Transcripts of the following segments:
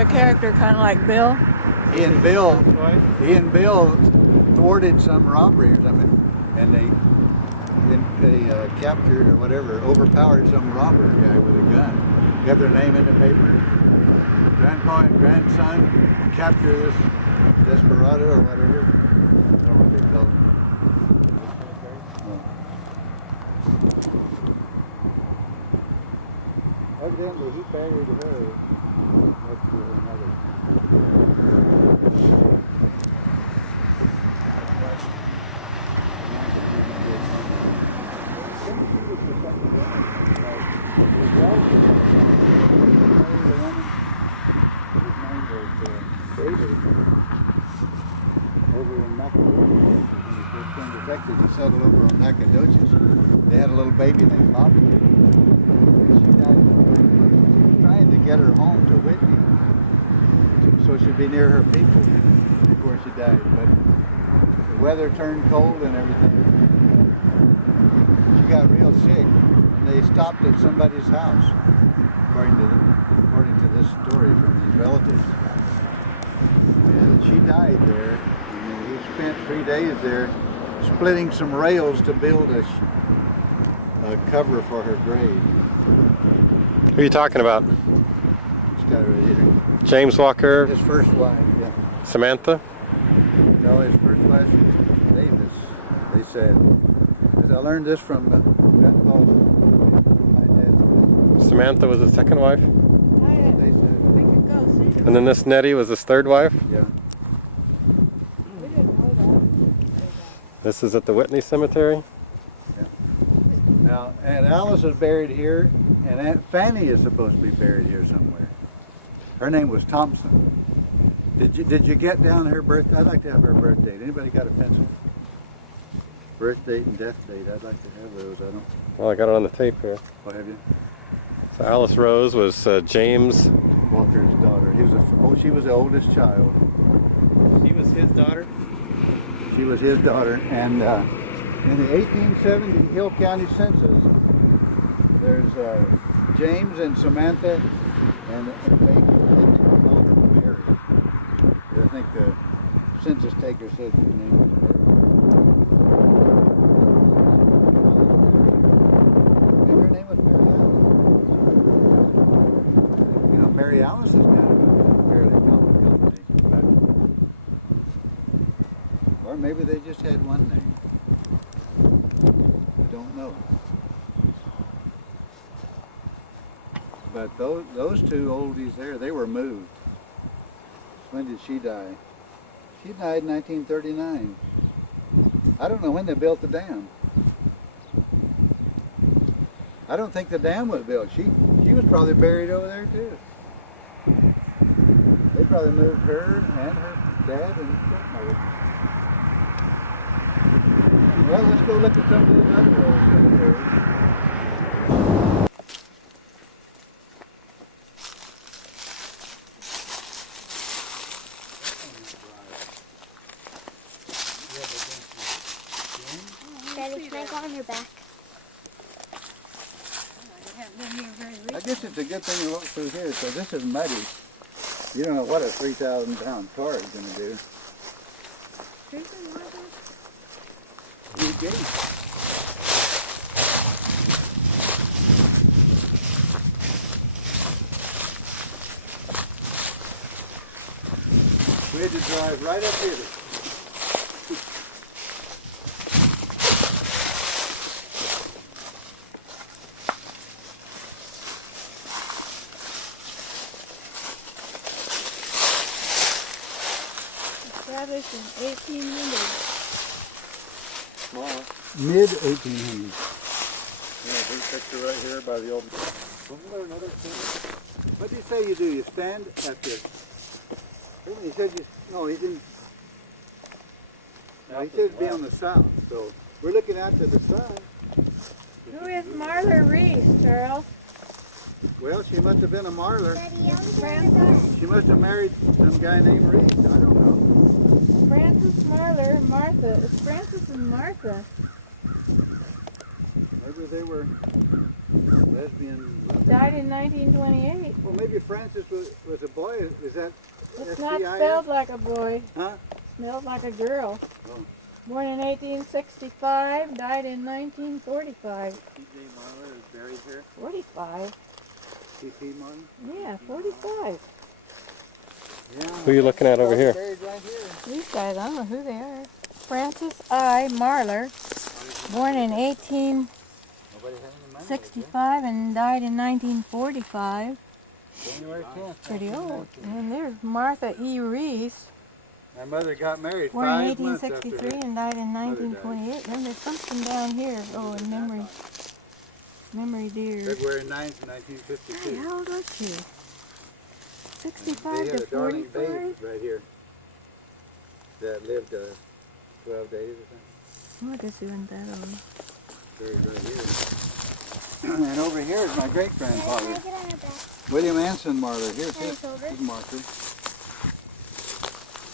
a character kind of like Bill. He and Bill thwarted some robbery or something, and they captured or whatever, overpowered some robber guy with a gun. Got their name in the paper. Grandpa and grandson capture this desperado or whatever. Evidently, he buried it over. Texas, he settled over on Nacogdoches. They had a little baby named Poppy. She died trying to get her home to Whitney so she'd be near her people before she died. But the weather turned cold and everything. She got real sick and they stopped at somebody's house, according to this story from his relatives. And she died there. And he spent 3 days there splitting some rails to build a cover for her grave. Who are you talking about? This guy right here. James Walker? His first wife. Yeah. Samantha? No, his first wife's name is, they said, because I learned this from the grandpa's. Samantha was the second wife? They said. We could go see them. And then this Nettie was his third wife? Yeah. This is at the Whitney Cemetery? Now, Aunt Alice is buried here, and Aunt Fanny is supposed to be buried here somewhere. Her name was Thompson. Did you get down her birthday? I'd like to have her birth date. Anybody got a pencil? Birth date and death date. I'd like to have those. I don't. Well, I got it on the tape here. What have you? So Alice Rose was James Walker's daughter. She was the oldest child. She was his daughter? She was his daughter, and in the 1870 Hill County census, there's James and Samantha, and I think the census taker said her name was, Mary Alice's or maybe they just had one name. Don't know. But those two oldies there, they were moved. When did she die? She died in 1939. I don't know when they built the dam. I don't think the dam was built. She was probably buried over there too. They probably moved her and her dad and stepmother. Well, let's go look at some of these other old cemeteries. Daddy, can I go on your back? I guess it's a good thing to look through here, because this is muddy. You don't know what a 3,000-pound car is going to do. You get it? We had to drive right up here. Established in 1800. Small. Mid-1800s. Yeah, big picture right here by the old... What did he say you do? You stand at the... He said you... No, he didn't... No, he said be on the south, so we're looking out to the south. Who is Martha Reese, Charles? Well, she must have been a marlar. Francis? She must have married some guy named Reed. Francis Marler, Martha. It's Francis and Martha. Maybe they were lesbian. Died died in 1928. Well, maybe Francis was a boy. Is that It's not SCIS? spelled like a boy. Huh? Spelled like a girl. Born in 1865, died in 1945. TJ Marler is buried here. 45? TP Martin? Yeah, 45. Yeah. Who are you looking at over here? Buried right here. These guys, I don't know who they are. Francis I. Marler, born in Nobody had any money. 1865 and died in 1945. January 10th. Pretty old. And there's Martha E. Reese, My mother got married born in 5 months after 1863 and died in 1928. Then there's something down here. Oh, memory dear. February 9th, Hey, 1952. how old was she? 65 They had to a darling 45? babe right here that lived 12 days or Oh, I guess you went that old. something. Right here. And over here is my great-grandfather, Get on your back. William Anson Marler. Here's his marker.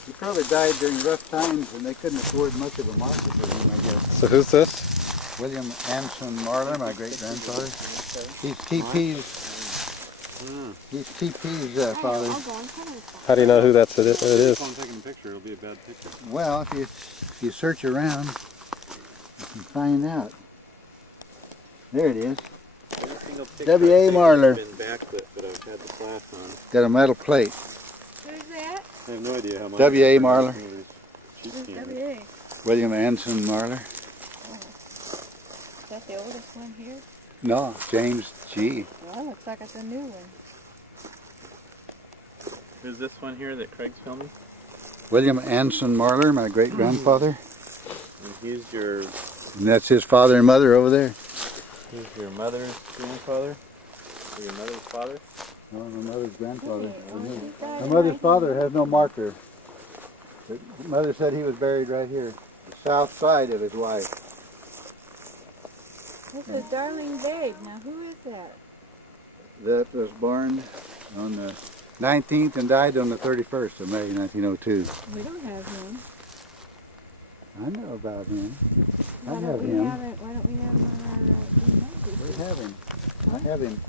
He probably died during rough times and they couldn't afford much of a marker for him, I guess. So who's this? William Anson Marler, my great-grandfather. He's TP's father. How do you know who it is? Taking a picture, it'll be a bad picture. Well, if you search around, you can find out. There it is. W.A. Marler. Got a metal plate. Who's that? I have no idea how much. W.A. Marler. Who's W.A.? William Anson Marler. Is that the oldest one here? No, James G. Well, looks like it's a new one. Is this one here that Craig's filming? William Anson Marler, my great-grandfather. And he's your And that's his father and mother over there. mother's grandfather? Or your mother's father? No, my mother's grandfather. My mother's father has no marker. But mother said he was buried right here, the south side of his wife. This is Darling Babe. Now, who is that? That was born on the 19th and died on the 31st of May 1902. We don't have him. I know about him. I Why have don't we him. have it? Why don't we have him? We have him. I have him.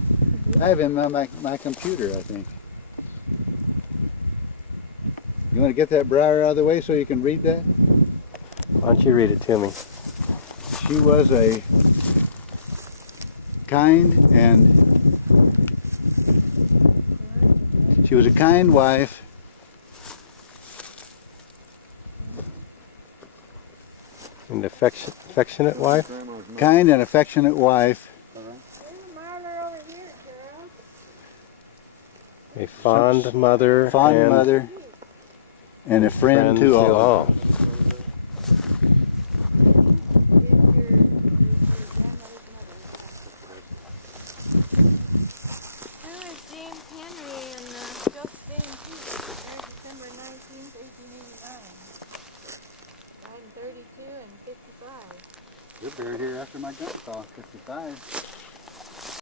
I have him on my computer, I think. You want to get that briar out of the way so you can read that? Why don't you read it to me? She was a kind wife. An affectionate wife? Kind and affectionate wife. A fond mother. Fond and mother. And a friend to all. James Henry and Josephine Peter, December 19th, 1889. Died in 32 and 55. You're buried here after my grandpa, 55.